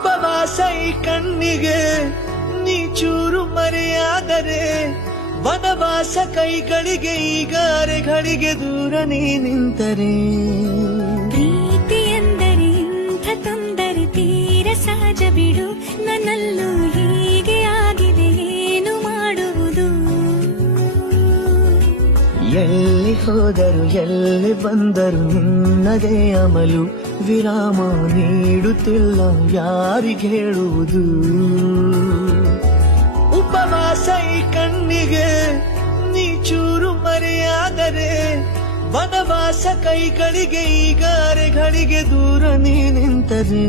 ಉಪವಾಸ ಈ ಕಣ್ಣಿಗೆ ನೀ ಚೂರು ಮರೆಯಾದರೆ ವನವಾಸ ಕೈಗಳಿಗೆ ಈಗ ಅರೆಗಳಿಗೆ ದೂರ ನೀ ನಿಂತರೆ ಪ್ರೀತಿ ಎಂದರೆ ಇಂಥ ತೊಂದರೆ ತೀರ ಸಹಜ ಬಿಡು ನನ್ನಲ್ಲೂ ಹೀಗೆ ಆಗಿದೆ ಏನು ಮಾಡುವುದು ಎಲ್ಲಿ ಹೋದರು ಎಲ್ಲಿ ಬಂದರು ನಿನ್ನದೇ ಅಮಲು ವಿರಾಮ ನೀಡುತ್ತಿಲ್ಲ ಯಾರಿಗೆ ಹೇಳುವುದು ಉಪವಾಸ ಈ ಕಣ್ಣಿಗೆ ನೀ ಚೂರು ಮರೆಯಾದರೆ ವನವಾಸ ಕೈಗಳಿಗೆ ಈಗ ಅರೆಗಳಿಗೆ ದೂರ ನೀ ನಿಂತರೆ